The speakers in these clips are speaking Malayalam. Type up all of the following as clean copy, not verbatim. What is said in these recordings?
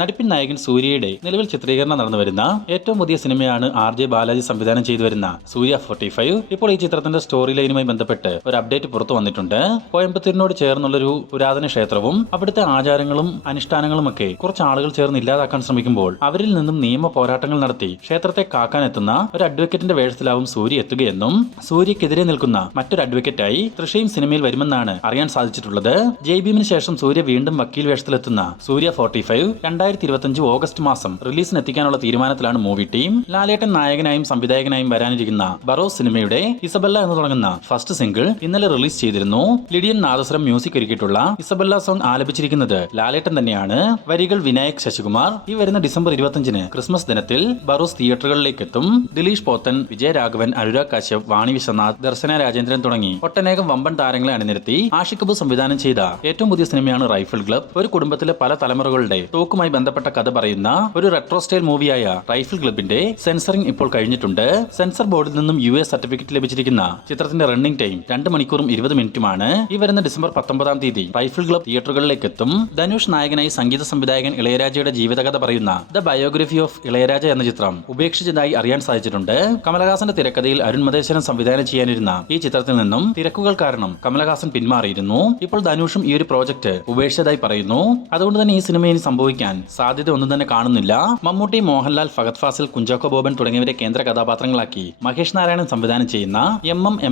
നടിപ്പിൻ നായകൻ സൂര്യയുടെ നിലവിൽ ചിത്രീകരണം നടന്നു വരുന്ന ഏറ്റവും പുതിയ സിനിമയാണ് RJ ബാലാജി സംവിധാനം ചെയ്തു വരുന്ന സൂര്യ 45. ഇപ്പോൾ ഈ ചിത്രത്തിന്റെ സ്റ്റോറി ലൈനുമായി ബന്ധപ്പെട്ട് ഒരു അപ്ഡേറ്റ് പുറത്തു വന്നിട്ടുണ്ട്. കോയമ്പത്തൂരിനോട് ചേർന്നുള്ളൊരു പുരാതന ക്ഷേത്രവും അവിടുത്തെ ആചാരങ്ങളും അനുഷ്ഠാനങ്ങളും ഒക്കെ കുറച്ച് ആളുകൾ ചേർന്ന് ഇല്ലാതാക്കാൻ ശ്രമിക്കുമ്പോൾ അവരിൽ നിന്നും നിയമ പോരാട്ടങ്ങൾ നടത്തി ക്ഷേത്രത്തെ കാക്കാനെത്തുന്ന ഒരു അഡ്വക്കേറ്റിന്റെ വേഷത്തിലാവും സൂര്യ എത്തുകയെന്നും സൂര്യക്കെതിരെ നിൽക്കുന്ന മറ്റൊരു അഡ്വക്കേറ്റായി തൃഷയും സിനിമയിൽ വരുമെന്നാണ് അറിയാൻ സാധിച്ചിട്ടുള്ളത്. ജയ്ഭീമിന് ശേഷം സൂര്യ വീണ്ടും വക്കീൽ വേഷത്തിലെത്തുന്ന സൂര്യ 45 2025 ഓഗസ്റ്റ് മാസം റിലീസിന് എത്തിക്കാനുള്ള തീരുമാനത്തിലാണ് മൂവി ടീം. ലാലേട്ടൻ നായകനായും സംവിധായകനായും വരാനിരിക്കുന്ന ബറോസ് സിനിമയുടെ ഇസബella എന്ന് തുടങ്ങുന്ന ഫസ്റ്റ് സിംഗിൾ ഇന്നലെ റിലീസ് ചെയ്തിരുന്നു. ലിഡിയൻ നാദസ്വരം മ്യൂസിക് ഒരുക്കിയിട്ടുള്ള ഇസബella സോങ് ആലപിച്ചിരിക്കുന്നത് ലാലേട്ടൻ തന്നെയാണ്. വരികൾ വിനായക് ശശികുമാർ. ഈ വരുന്ന ഡിസംബർ 25 ക്രിസ്മസ് ദിനത്തിൽ ബറോസ് തിയേറ്ററുകളിലേക്ക് എത്തും. ദിലീഷ് പോത്തൻ, വിജയരാഘവൻ, അനുരാഗ് കാശ്യപ്, വാണി വിശ്വനാഥ്, ദർശന രാജേന്ദ്രൻ തുടങ്ങി ഒട്ടനേകം വമ്പൻ താരങ്ങളെ അണിനിരത്തി ആഷിഖ് കപൂർ സംവിധാനം ചെയ്ത ഏറ്റവും പുതിയ സിനിമയാണ് റൈഫിൾ ക്ലബ്. ഒരു കുടുംബത്തിലെ പല തലമുറകളുടെ തോക്കുമായി ബന്ധപ്പെട്ട കഥ പറയുന്ന ഒരു റെട്രോ സ്റ്റൈൽ മൂവിയായ റൈഫിൾ ക്ലബിന്റെ സെൻസറിംഗ് ഇപ്പോൾ കഴിഞ്ഞിട്ടുണ്ട്. സെൻസർ ബോർഡിൽ നിന്നും US സർട്ടിഫിക്കറ്റ് ലഭിച്ചിരിക്കുന്ന ചിത്രത്തിന്റെ റണ്ണിംഗ് ടൈം 2 മണിക്കൂറും 20 മിനിറ്റുമാണ്. ഈ വരുന്ന ഡിസംബർ 19 റൈഫിൾ ക്ലബ് തിയേറ്ററുകളിലേക്ക് എത്തും. ധനുഷ് നായകനായി സംഗീത സംവിധായകൻ ഇളയരാജയുടെ ജീവിതകഥ പറയുന്ന ദ ബയോഗ്രഫി ഓഫ് ഇളയരാജ എന്ന ചിത്രം ഉപേക്ഷിച്ചതായി അറിയാൻ സാധിച്ചിട്ടുണ്ട്. കമലഹാസന്റെ തിരക്കഥയിൽ അരുൺ മതേശ്വരൻ സംവിധാനം ചെയ്യാനിരുന്ന ഈ ചിത്രത്തിൽ നിന്നും തിരക്കുകൾ കാരണം കമലഹാസൻ പിന്മാറിയിരുന്നു. ഇപ്പോൾ ധനുഷും ഈ ഒരു പ്രോജക്ട് ഉപേക്ഷിച്ചതായി പറയുന്നു. അതുകൊണ്ട് തന്നെ ഈ സിനിമ ഇനി സംഭവിക്കാൻ സാധ്യത ഒന്നും തന്നെ കാണുന്നില്ല. മമ്മൂട്ടി, മോഹൻലാൽ, ഫഹദ് ഫാസിൽ, കുഞ്ചാക്കോ ബോബൻ തുടങ്ങിയവരെ കേന്ദ്ര കഥാപാത്രങ്ങളാക്കി മഹേഷ് നാരായണൻ സംവിധാനം ചെയ്യുന്ന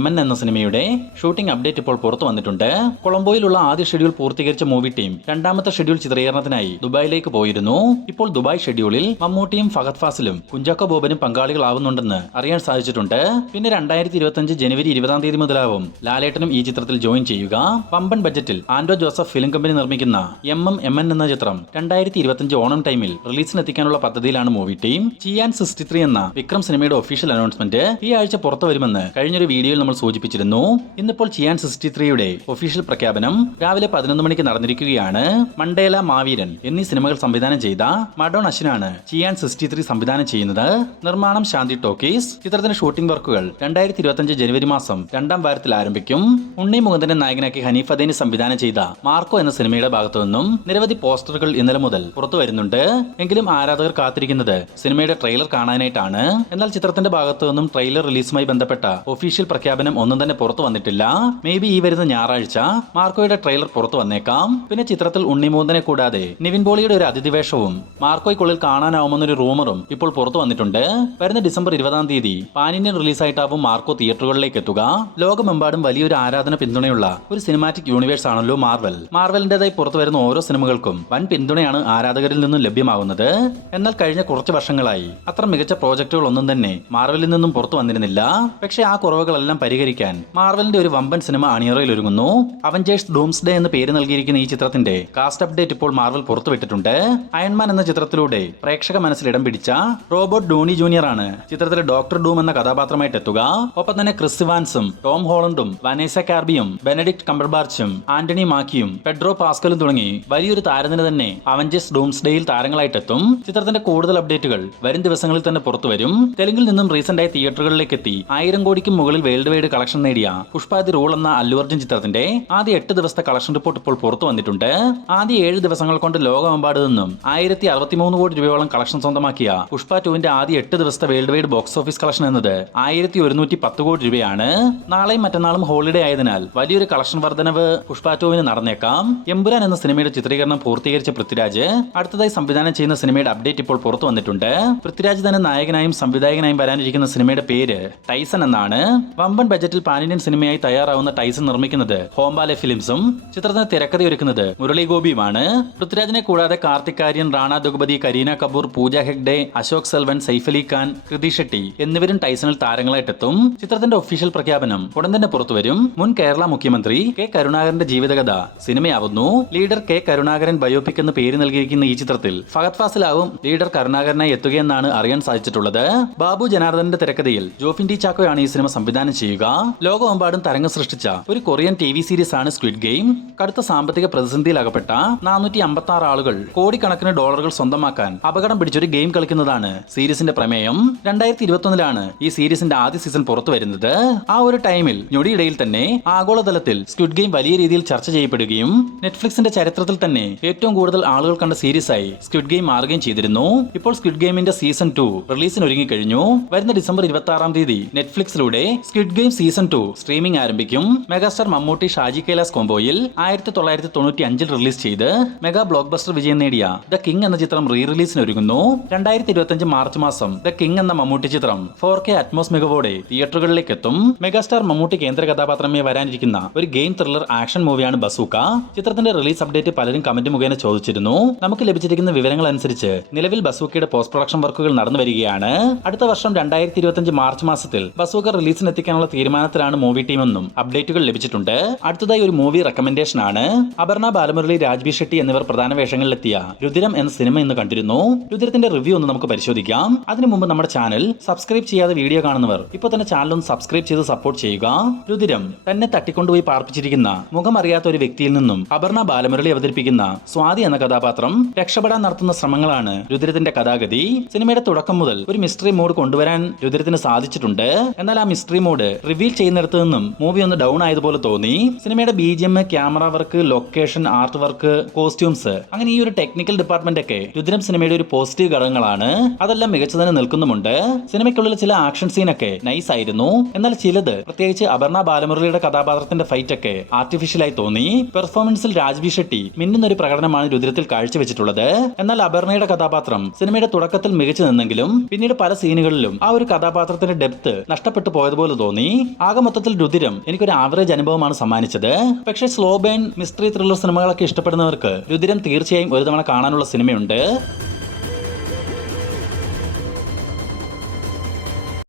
MN എന്ന സിനിമയുടെ ഷൂട്ടിംഗ് അപ്ഡേറ്റ് ഇപ്പോൾ പുറത്തു വന്നിട്ടുണ്ട്. കൊളംബോയിലുള്ള ആദ്യ ഷെഡ്യൂൾ പൂർത്തീകരിച്ച മൂവി ടീം രണ്ടാമത്തെ ഷെഡ്യൂൾ ചിത്രീകരണത്തിനായി ദുബായിലേക്ക് പോയിരുന്നു. ഇപ്പോൾ ദുബായ് ഷെഡ്യൂളിൽ മമ്മൂട്ടിയും ഫഹദ് ഫാസിലും കുഞ്ചാക്കോ ബോബനും പങ്കാളികളാവുന്നുണ്ടെന്ന് അറിയാൻ സാധിച്ചിട്ടുണ്ട്. പിന്നെ 2025 ജനുവരി 20 മുതലാവും ലാലേട്ടനും ഈ ചിത്രത്തിൽ ജോയിൻ ചെയ്യുക. വമ്പൻ ബജറ്റിൽ ആൻഡ്രോ ജോസഫ് ഫിലിം കമ്പനി നിർമ്മിക്കുന്ന MN എന്ന ചിത്രം 2025 ഓണം ടൈമിൽ റിലീസിനെത്തിക്കാനുള്ള പദ്ധതിയിലാണ് മൂവി ടീം. ചിയാൻ 63 എന്ന വിക്രം സിനിമയുടെ ഒഫീഷ്യൽ അനൗൺസ്മെന്റ് ഈ ആഴ്ച പുറത്തു വരുമെന്ന് കഴിഞ്ഞൊരു വീഡിയോയിൽ നമ്മൾ സൂചിപ്പിച്ചിരുന്നു. ഇന്നിപ്പോൾ ചിയാൻ 63യുടെ ഒഫീഷ്യൽ പ്രഖ്യാപനം രാവിലെ 11 മണിക്ക് നടന്നിരിക്കുകയാണ്. മണ്ടേല, മാവീരൻ എന്നീ സിനിമകൾ സംവിധാനം ചെയ്ത മഡോൺ അശ്വിനാണ് ചിയാൻ 63 സംവിധാനം ചെയ്യുന്നത്. നിർമ്മാണം ശാന്തി ടോക്കീസ്. ചിത്രത്തിന്റെ ഷൂട്ടിംഗ് വർക്കുകൾ 2025 ജനുവരി മാസം 2ാം വാരത്തിൽ ആരംഭിക്കും. ഉണ്ണി മുകുന്ദനെ നായകനാക്കി ഹനീഫ് അദേനി സംവിധാനം ചെയ്ത മാർക്കോ എന്ന സിനിമയുടെ ഭാഗത്തു നിന്നും നിരവധി പോസ്റ്ററുകൾ ഇന്നലെ മുതൽ പുറത്തു വരുന്നുണ്ട്. എങ്കിലും ആരാധകർ കാത്തിരിക്കുന്നത് സിനിമയുടെ ട്രെയിലർ കാണാനായിട്ടാണ്. എന്നാൽ ചിത്രത്തിന്റെ ഭാഗത്തു നിന്നും ട്രെയിലർ റിലീസുമായി ബന്ധപ്പെട്ട ഒഫീഷ്യൽ പ്രഖ്യാപനം ഒന്നും തന്നെ പുറത്തു വന്നിട്ടില്ല. മേ ബി ഈ വരുന്ന ഞായറാഴ്ച മാർക്കോയുടെ ട്രെയിലർ പുറത്തു വന്നേക്കാം. പിന്നെ ചിത്രത്തിൽ ഉണ്ണി മുകുന്ദനെ കൂടാതെ നിവിൻ പോളിയുടെ ഒരു അതിഥിവേഷവും മാർക്കോയ്ക്കുള്ളിൽ കാണാനാവുമെന്നൊരു റൂമറും ഇപ്പോൾ പുറത്തു വന്നിട്ടുണ്ട്. വരുന്ന ഡിസംബർ 20 പാൻ ഇന്ത്യൻ റിലീസായിട്ടാവും മാർക്കോ തിയേറ്ററുകളിലേക്ക് എത്തുക. ലോകമെമ്പാടും വലിയൊരു ആരാധന പിന്തുണയുള്ള ഒരു സിനിമാറ്റിക് യൂണിവേഴ്സ് ആണല്ലോ മാർവൽ. മാർവലിന്റേതായി പുറത്തു വരുന്ന ഓരോ സിനിമകൾക്കും വൻ പിന്തുണയാണ് ആരാധകരിൽ നിന്നും ലഭ്യമാകുന്നത്. എന്നാൽ കഴിഞ്ഞ കുറച്ച് വർഷങ്ങളായി അത്ര മികച്ച പ്രോജക്റ്റുകൾ ഒന്നും തന്നെ മാർവലിൽ നിന്നും പുറത്തു വന്നിരുന്നില്ല. പക്ഷേ ആ കുറവുകളെല്ലാം പരിഹരിക്കാൻ മാർവലിന്റെ ഒരു വമ്പൻ സിനിമ അണിയറയിൽ ഒരുങ്ങുന്നു. അവഞ്ചേഴ്സ് ഡൂംസ്ഡേ എന്ന് പേര് നൽകിയിരിക്കുന്ന ഈ ചിത്രത്തിന്റെ കാസ്റ്റ് അപ്ഡേറ്റ് ഇപ്പോൾ മാർവൽ പുറത്തുവിട്ടിട്ടുണ്ട്. അയൺമാൻ എന്ന ചിത്രത്തിലൂടെ പ്രേക്ഷക മനസ്സിൽ ഇടം പിടിച്ച റോബർട്ട് ഡൂണി ജൂനിയർ ആണ് ചിത്രത്തിലെ ഡോക്ടർ ഡൂം എന്ന കഥാപാത്രമായിട്ട് എത്തുക. ഒപ്പം തന്നെ ക്രിസ് ഇവാൻസും ടോം ഹോളണ്ടും വനേസ കാർബിയും ബെനഡിക്ട് കംബർബാച്ചും ആന്റണി മാക്കിയും പെഡ്രോ പാസ്കലും തുടങ്ങി വലിയൊരു താരത്തിന് തന്നെ അവഞ്ചേഴ്സ് ഡൂംസ്ഡേയിൽ താരങ്ങളായിട്ടെത്തും. ചിത്രത്തിന്റെ കൂടുതൽ അപ്ഡേറ്റുകൾ വരും ദിവസങ്ങളിൽ തന്നെ പുറത്തു വരും. തെലുങ്കിൽ നിന്നും റീസെന്റ് ആയി തിയേറ്ററുകളിലേക്ക് എത്തി 1000 കോടിക്കും മുകളിൽ വേൾഡ് വൈഡ് കളക്ഷൻ നേടിയ പുഷ്പ ദി റൂൾ എന്ന അല്ലു അർജുൻ ചിത്രത്തിന്റെ ആദ്യ 8 ദിവസത്തെ കളക്ഷൻ റിപ്പോർട്ട് ഇപ്പോൾ പുറത്തു വന്നിട്ടുണ്ട്. ആദ്യ 7 ദിവസങ്ങൾ കൊണ്ട് ലോകമെമ്പാട് നിന്നും 1063 കോടി രൂപയോളം കളക്ഷൻ സ്വന്തമാക്കിയ പുഷ്പ 2ന്റെ ആദ്യ 8 ദിവസത്തെ world wide box office collection എന്നത് 1110 കോടി രൂപയാണ്. നാളെയും മറ്റന്നാളും ഹോളിഡേ ആയതിനാൽ വലിയൊരു കളക്ഷൻ വർധനവ് പുഷ്പ 2വിന് നടന്നേക്കാം. എമ്പുരാൻ എന്ന സിനിമയുടെ ചിത്രീകരണം പൂർത്തീകരിച്ച പൃഥ്വിരാജ് അടുത്തതായി സംവിധാനം ചെയ്യുന്ന സിനിമയുടെ അപ്ഡേറ്റ് ഇപ്പോൾ പുറത്തു വന്നിട്ടുണ്ട്. പൃഥ്വിരാജ് തന്നെ നായകനായും സംവിധായകനായും വരാനിരിക്കുന്ന സിനിമയുടെ പേര് ടൈസൺ എന്നാണ്. വമ്പൻ ബജറ്റിൽ പാൻ ഇന്ത്യൻ സിനിമയായി തയ്യാറാവുന്ന ടൈസൺ നിർമ്മിക്കുന്നത് ഹോംബാലെ ഫിലിംസും ചിത്രത്തിന് തിരക്കഥയൊരുക്കുന്നത് മുരളി ഗോപിയുമാണ്. പൃഥ്വിരാജിനെ കൂടാതെ കാർത്തിക് ആര്യൻ, റാണ ദുഗ്ബതി, കരീന കപൂർ, പൂജ ഹെഗ്ഡെ, അശോക് സെൽവൻ, സൈഫ് അലി ഖാൻ, കൃതി ഷെട്ടി എന്നിവരും ടൈസണിൽ താരങ്ങളായിട്ടെത്തും. ചിത്രത്തിന്റെ ഒഫീഷ്യൽ പ്രഖ്യാപനം ഉടൻ തന്നെ പുറത്തുവരും. മുൻ കേരള മുഖ്യമന്ത്രി കെ കരുണാകരന്റെ ജീവിതകഥ സിനിമയാവുന്നു. ലീഡർ കെ കരുണാകരൻ ബയോപിക് എന്ന് പേര് നൽകിയിരിക്കുന്ന ഈ ചിത്രത്തിൽ ഫഹദ് ഫാസിലാവും ലീഡർ കരുണാകരനായി എത്തുകയെന്നാണ് അറിയാൻ സാധിച്ചിട്ടുള്ളത്. ബാബു ജനാർദ്ദന്റെ തിരക്കഥയിൽ ജോഫിൻ ടി ചാക്കോയാണ് ഈ സിനിമ സംവിധാനം ചെയ്യുക. ലോകമെമ്പാടും തരംഗം സൃഷ്ടിച്ച ഒരു കൊറിയൻ TV സീരീസ് ആണ് സ്ക്വിഡ് ഗെയിം. കടുത്ത സാമ്പത്തിക പ്രതിസന്ധിയിൽ അകപ്പെട്ട 456 ആളുകൾ കോടിക്കണക്കിന് ഡോളറുകൾ സ്വന്തമാക്കാൻ അപകടം പിടിച്ചൊരു ഗെയിം കളിക്കുന്നതാണ് സീരീസിന്റെ പ്രമേയം. 2021 ഈ സീരീസിന്റെ ആദ്യ സീസൺ പുറത്തു വരുന്നത്. ആ ഒരു ടൈമിൽ ഞൊടിയിടയിൽ തന്നെ ആഗോളതലത്തിൽ സ്ക്വിഡ് ഗെയിം വലിയ രീതിയിൽ ചർച്ച ചെയ്യപ്പെടുകയും നെറ്റ്ഫ്ലിക്സിന്റെ ചരിത്രത്തിൽ തന്നെ ഏറ്റവും കൂടുതൽ ആളുകൾ കണ്ട സീരീസ് സീരീസായി സ്ക്വിഡ് ഗെയിം മാറുകയും ചെയ്തിരുന്നു. ഇപ്പോൾ സ്ക്വിഡ് ഗെയിമിന്റെ സീസൺ 2 റിലീസിന് ഒരുങ്ങി കഴിഞ്ഞു. വരുന്ന ഡിസംബർ 26-ാം തീയതി നെറ്റ്ഫ്ലിക്സിലൂടെ സ്ക്വിഡ് ഗെയിം സീസൺ 2 സ്ട്രീമിംഗ് ആരംഭിക്കും. മെഗാസ്റ്റാർ മമ്മൂട്ടി ഷാജി കൈലാസ് കോംബോയിൽ 1995-ൽ റിലീസ് ചെയ്ത് മെഗാ ബ്ലോക്ക് ബസ്റ്റർ വിജയം നേടിയ ദ കിങ് എന്ന ചിത്രം റീ റിലീസിന് ഒരുങ്ങുന്നു. 2025 മാർച്ച് മാസം ദ കിങ് എന്ന മമ്മൂട്ടി ചിത്രം 4K അറ്റ്മോസ് മികവോടെ തിയേറ്ററുകളിലേക്ക് എത്തും. മെഗാസ്റ്റാർ മമ്മൂട്ടി കേന്ദ്ര കഥാപാത്രമായി വരാനിരിക്കുന്ന ഒരു ഗെയിം ത്രില്ലർ ആക്ഷൻ മൂവിയാണ് ബസൂക്ക. ചിത്രത്തിന്റെ റിലീസ് അപ്ഡേറ്റ് പലരും കമന്റ് മുഖേന ചോദിച്ചിരുന്നു. നമുക്ക് ലഭിച്ചിരിക്കുന്ന വിവരങ്ങൾ അനുസരിച്ച് നിലവിൽ ബസൂക്കയുടെ പോസ്റ്റ് പ്രൊഡക്ഷൻ വർക്കുകൾ നടന്നു വരികയാണ്. അടുത്ത വർഷം 2025 മാർച്ച് മാസത്തിൽ ബസൂക്ക റിലീസിന് എത്തിക്കാനുള്ള തീരുമാനത്തിലാണ് മൂവി ടീം എന്നും അപ്ഡേറ്റുകൾ ലഭിച്ചിട്ടുണ്ട്. അടുത്തതായി ഒരു മൂവി റെക്കമെൻഡേഷൻ ആണ്. അപർണ ബാലമുരളി, രാജ്ബി ഷെട്ടി എന്നിവർ പ്രധാന വേഷങ്ങളിലെത്തിയ രുദ്രം എന്ന സിനിമ ഇന്ന് കണ്ടിരുന്നു. രുദ്രത്തിന്റെ റിവ്യൂ ഒന്ന് നമുക്ക് പരിശോധിക്കാം. അതിനു മുമ്പ് നമ്മുടെ ചാനൽ സബ്സ്ക്രൈബ് ചെയ്യാതെ വീഡിയോ കാണുന്നവർ ഇപ്പോൾ തന്നെ ചാനൽ ഒന്ന് സബ്സ്ക്രൈബ് ചെയ്ത് സപ്പോർട്ട് ചെയ്യുക. രുദ്രം തന്നെ തട്ടിക്കൊണ്ടുപോയി പാർപ്പിച്ചിരിക്കുന്ന മുഖം അറിയാത്ത ഒരു വ്യക്തിയിൽ നിന്നും അപർണ ബാലമുരളി അവതരിപ്പിക്കുന്ന സ്വാതി എന്ന കഥാപാത്രം രക്ഷപ്പെടാൻ നടത്തുന്ന ശ്രമങ്ങളാണ് രുദ്രത്തിന്റെ കഥാഗതി. സിനിമയുടെ തുടക്കം മുതൽ ഒരു മിസ്റ്ററി മൂഡ് കൊണ്ടുവരാൻ രുദ്രത്തിന് സാധിച്ചിട്ടുണ്ട്. എന്നാൽ ആ മിസ്റ്ററി മൂഡ് റിവീൽ ചെയ്യുന്നിടത്ത് നിന്നും മൂവി ഒന്ന് ഡൗൺ ആയതുപോലെ തോന്നി. സിനിമയുടെ BGM, camera work, location, art work, costumes, അങ്ങനെ ഈ ഒരു ടെക്നിക്കൽ ഡിപ്പാർട്ട്മെന്റ് ഒക്കെ രുദ്രം സിനിമയുടെ ഒരു പോസിറ്റീവ് ഘടകങ്ങളാണ്. അതെല്ലാം മികച്ചു തന്നെ നിൽക്കുന്നുമുണ്ട്. സിനിമയ്ക്കുള്ളിൽ ചില ആക്ഷൻ സീനൊക്കെ നൈസ് ആയിരുന്നു. എന്നാൽ ചിലത്, പ്രത്യേകിച്ച് അപർണ ബാലമുരളിയുടെ കഥാപാത്രത്തിന്റെ ഫൈറ്റ് ഒക്കെ ആർട്ടിഫിഷ്യലായി തോന്നി. പെർഫോമൻസിൽ രാജ്ബി ഷെട്ടി മിന്നുന്ന ഒരു പ്രകടനമാണ് രുദ്രത്തിൽ കാഴ്ചവെച്ചിട്ടുള്ളത്. എന്നാൽ അപർണയുടെ കഥാപാത്രം സിനിമയുടെ തുടക്കത്തിൽ മികച്ചു നിന്നെങ്കിലും പിന്നീട് പല സീനുകളിലും ആ ഒരു കഥാപാത്രത്തിന്റെ ഡെപ്ത് നഷ്ടപ്പെട്ടു പോയതുപോലെ തോന്നി. ആകെ മൊത്തത്തിൽ രുദ്രം എനിക്കൊരു ആവറേജ് അനുഭവമാണ് സമ്മാനിച്ചത്. പക്ഷേ സ്ലോ ബേൺ മിസ്റ്ററി ത്രില്ലർ സിനിമകളൊക്കെ ഇഷ്ടപ്പെടുന്നവർക്ക് രുദ്രം തീർച്ചയായും ഒരു തവണ കാണാനുള്ള സിനിമയുണ്ട്.